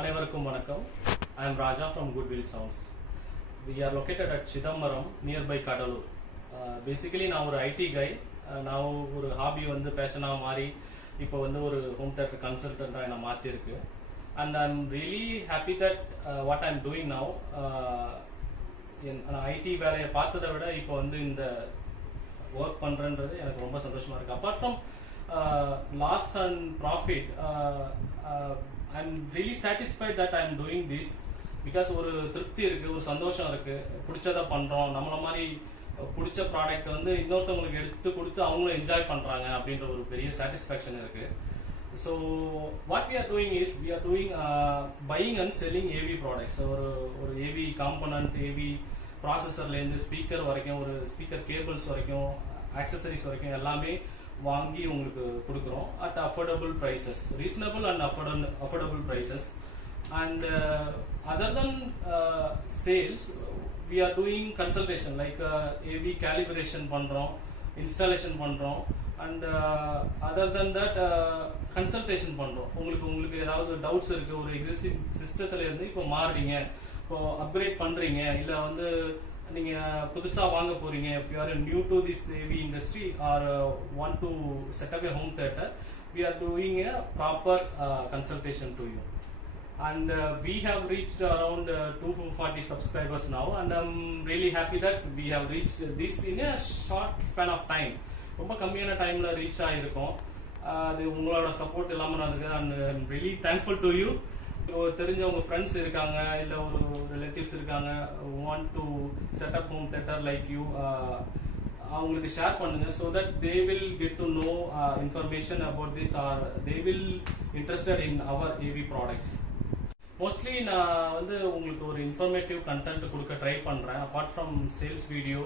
அனைவருக்கும் வணக்கம். I am Raja from Goodwill Sounds. We are located at Chidambaram, nearby Kadalur. Basically நான் ஒரு ID கை. நான் ஒரு ஹாபி வந்து பேஷனாக மாறி இப்போ வந்து ஒரு ஹோம் தியேட்டர் கன்சல்டண்ட்டாக என்னை மாற்றிருக்கு. And I am really happy that what I am doing now. நான் ஐடி வேலையை பார்த்ததை விட இப்போ வந்து இந்த ஒர்க் பண்ணுறன்றது எனக்கு ரொம்ப சந்தோஷமாக இருக்குது. Apart from loss and profit, I'm really satisfied that I'm doing this because ஒரு திருப்தி இருக்கு, ஒரு சந்தோஷம் இருக்கு. பிடிச்சதை பண்றோம், நம்மள மாதிரி பிடிச்ச ப்ராடக்ட் வந்து இன்னொருத்தவங்களுக்கு எடுத்து கொடுத்து அவங்களும் என்ஜாய் பண்றாங்க அப்படின்ற ஒரு பெரிய சாட்டிஸ்ஃபேக்ஷன் இருக்கு. So what we are doing is we are doing buying and selling AV products. ஒரு AV காம்பனன்ட், AV ப்ராசஸர்லேருந்து ஸ்பீக்கர் வரைக்கும், ஒரு ஸ்பீக்கர் கேபிள்ஸ் வரைக்கும், ஆக்சசரிஸ் வரைக்கும் எல்லாமே வாங்கி உங்களுக்கு கொடுக்குறோம் at affordable prices, reasonable and affordable prices. And other than sales, we are doing consultation like AV calibration பண்றோம், installation பண்றோம், and other than that consultation பண்றோம். உங்களுக்கு ஏதாவது டவுட்ஸ் இருக்கு, ஒரு எக்ஸிஸ்டிங் சிஸ்டத்துல இருந்து இப்போ மாறுறீங்க, இப்போ அப்கிரேட் பண்றீங்க, இல்ல வந்து நீங்க புதுசா வாங்க போறீங்க, if you are new to this AV industry or want to set up a home theater, we are doing a proper consultation to you. And we have reached around 240 subscribers now, and I'm really happy that we have reached this in a short span of time. ரொம்ப கம்மியான டைம்ல reach ஆயிருக்கோம். அது உங்களோட support இல்லாம நடக்குது. and I'm really thankful to you. தெரிஞ்ச உங்க friends இருக்காங்க, இல்ல ஒரு ரிலேட்டிவ்ஸ் இருக்காங்க, want to set up home theater like you, அவங்களுக்கு ஷேர் பண்ணுங்க, so that they will get to know information about this or they will interested in our AV products. Mostly நான் வந்து உங்களுக்கு ஒரு இன்ஃபர்மேட்டிவ் கண்டென்ட் கொடுக்க try பண்றேன். Apart from sales video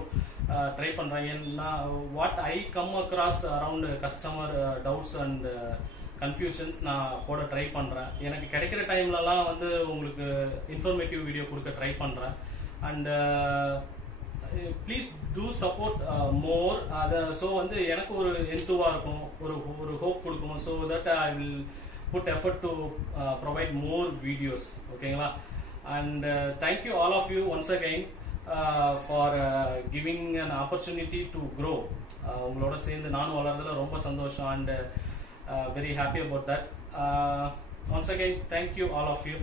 try பண்றேன். ஏன்னா what I come across around customer doubts and confusions நான் போட ட்ரை பண்றேன். எனக்கு கிடைக்கிற டைம்லலாம் வந்து உங்களுக்கு இன்ஃபர்மேட்டிவ் வீடியோ கொடுக்க ட்ரை பண்றேன். அண்ட் ப்ளீஸ் டூ சப்போர்ட் மோர். அதை ஸோ வந்து எனக்கு ஒரு எந்துவா இருக்கும், ஒரு ஹோப் கொடுக்கும். So that I will put effort to provide more videos. ஓகேங்களா? and thank you all of you once again for giving an opportunity to grow. உங்களோட சேர்ந்து நானும் வளர்றதுல ரொம்ப சந்தோஷம், and very happy about that. Once again, thank you all of you.